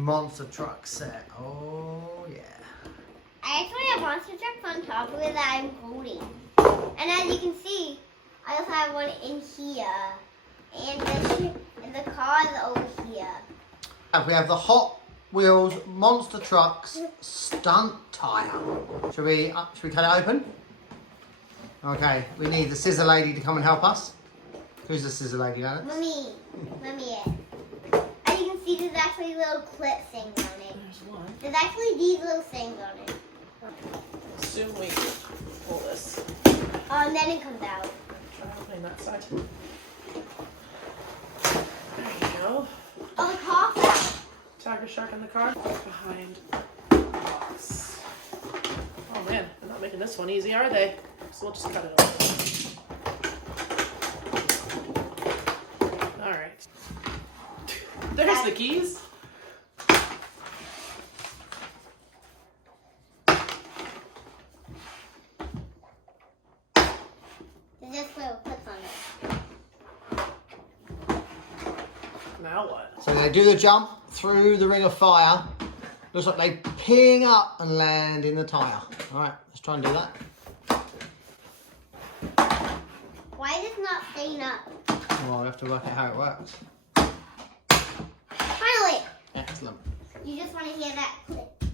monster truck set. Oh, yeah. I actually have monster trucks on top of it that I'm holding. And as you can see, I also have one in here. And the car is over here. We have the Hot Wheels Monster Trucks Stunt Tyre. Should we cut it open? Okay, we need the scissor lady to come and help us. Who's the scissor lady, Alex? Mommy. As you can see, there's actually little clip things on it. There's one. There's actually these little things on it. Assume we pull this. And then it comes out. Try opening that side. There you go. Oh, the car. Tiger shark in the car. Behind the box. Oh man, they're not making this one easy, are they? So we'll just cut it off. Alright. There's the keys. There's just little clips on it. Now what? So they do the jump through the ring of fire. Looks like they ping up and land in the tyre. Alright, let's try and do that. Why is it not staying up? Well, we have to work out how it works. Finally! Excellent. You just want to hear that clip.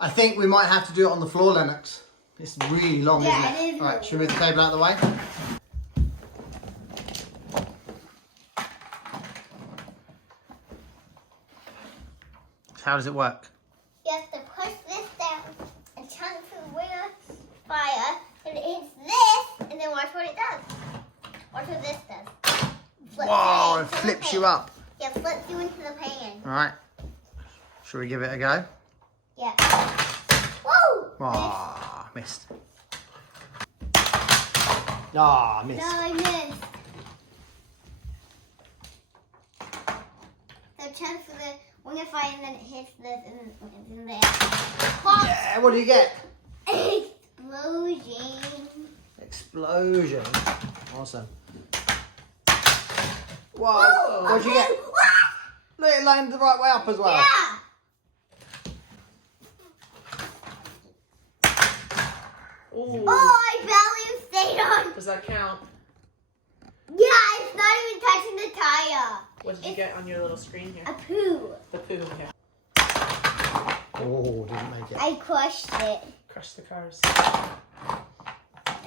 I think we might have to do it on the floor, Lennox. It's really long, Yeah, isn't it? it is Alright, really should we move the table out of the way? How does it work? You have to push this down and turn to the ring of fire, and it hits this, and then watch what it does. Watch what this does. Flips Whoa, you it into the flips you pan. up. Yeah, flips you into the pan. Alright. Should we give it a go? Yeah. Woo! Ah, missed. Ah, missed. No, I missed. So turn for the ring of fire, and then it hits this, and then it's in there. Pop! Yeah, what do you get? Explosion. Explosion. Awesome. Whoa. Whoa, What'd you get? Look, it landed the right way up as well. Yeah. Ooh. Oh, I barely stayed on. Does that count? Yeah, it's not even touching the tire. What did you get on your little screen here? A poo. The poo, yeah. Oh, didn't make it. I crushed it. Crush the cars. I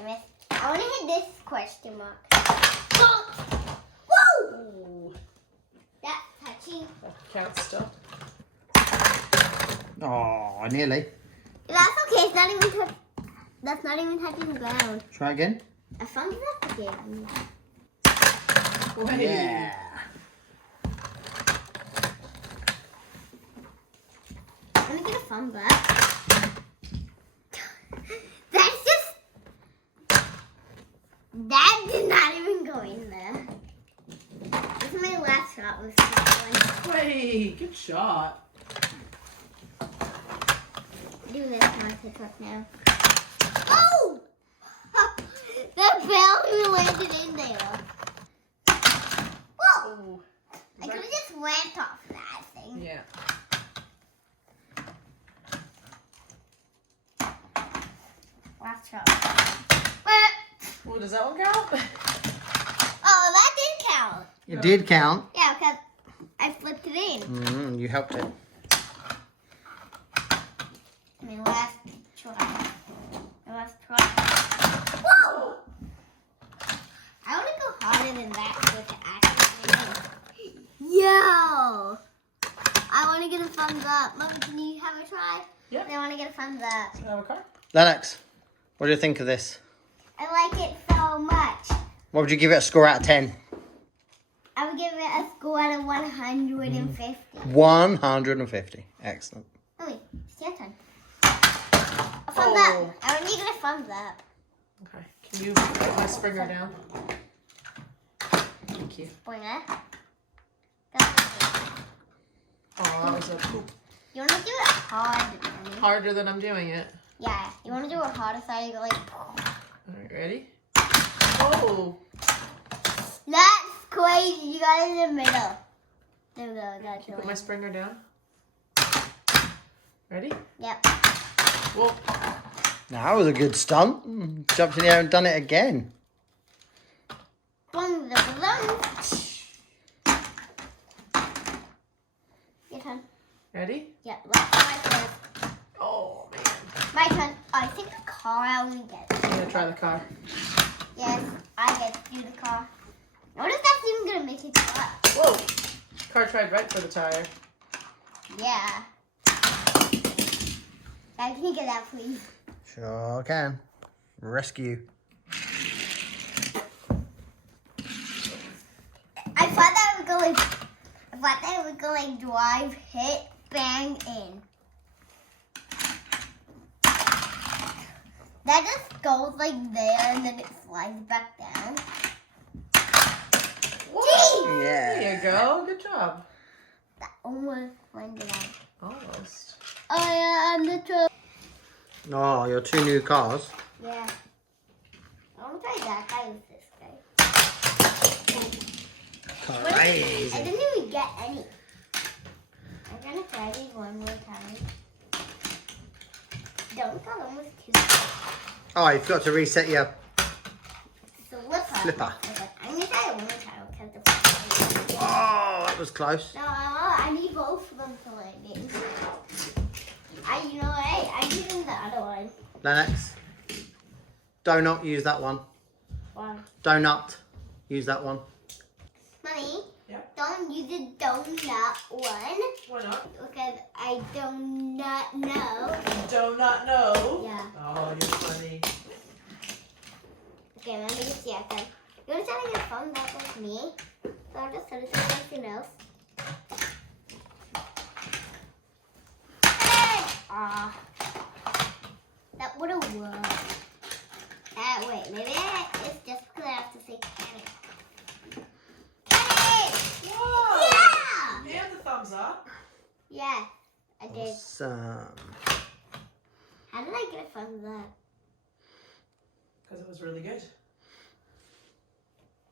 missed. I want to hit this question mark. Woo! Ooh. That's touching. That counts still. Oh, nearly. That's okay. It's not even That's not even touching the ground. Try again. I found that again. Wait. Yeah. Let me get a thumb back. That's just... That did not even go in there. This is my last shot with this one. Wait, good shot. Do this monster truck now. Oh! That barely landed in there. Whoa! Ooh. I could have just ramped off that thing. Yeah. Last shot. Well, does that one count? Oh, that did count. It did count. Yeah, because I flipped it in. You helped it. I mean, last try. Last try. Whoa! I want to go harder than that with the action. Yo! I want to get a thumbs up. Mommy, can you have a try? Yeah. I want to get a thumbs up. Can I have a car? Lennox, what do you think of this? I like it so much. What would you give it a score out of 10? I would give it a score out of 150. 150. Excellent. Oh, wait. It's your turn. A thumbs up. I want you to get a thumbs up. Okay. Can you put my Springer down? Thank you. Springer. Oh, that was a poop. You want to do it hard, Mommy. Harder than I'm doing it. Yeah. You want to do it harder so you go like... Alright, ready? Oh! That's crazy. You got it in the middle. There we go. I got Can you put my it. springer down? Ready? Yep. Whoa. That was a good stunt. Jumped in the air and done it again. Boom, the balloon. Your turn. Ready? Yeah, let's try first. Oh, man. My turn. I think the car I only get. I'm going to try the car. Yes, I get to do the car. What if that's even going to make it go up? Whoa. Car tried right for the tire. Yeah. Guys, can you get that, please? Sure can. Rescue. I thought that would go like, drive, hit, bang, in. That just goes like there and then it slides back down. Whoa. Yeah. There you go. Good job. That almost landed out. Almost. I am the truck. Oh, your two new cars. Yeah. I want to try that guy with this guy. I Crazy. didn't even get any. I'm gonna try these one more time. Don't got almost two. Oh, you've got to reset your Flipper. flipper. Okay, I'm gonna try it one more time because the Oh, that was close. No, I need both of them to land in. You know what? I'm using the other one. Lennox. Donut, use that one. One. Donut, use that one. Mommy, Yeah. don't use the donut one Why not? because I do not know. Do not know. Yeah. Oh, you're funny. Okay, let me just see again. You want to try to get fun back with me? So I'll just try to say something else. Ah, that would have worked. Wait, maybe it's just because I have to say can it. Can it! Whoa. Yeah! And the thumbs up. Yeah, I did. Awesome. How did I get a thumbs up? Because it was really good.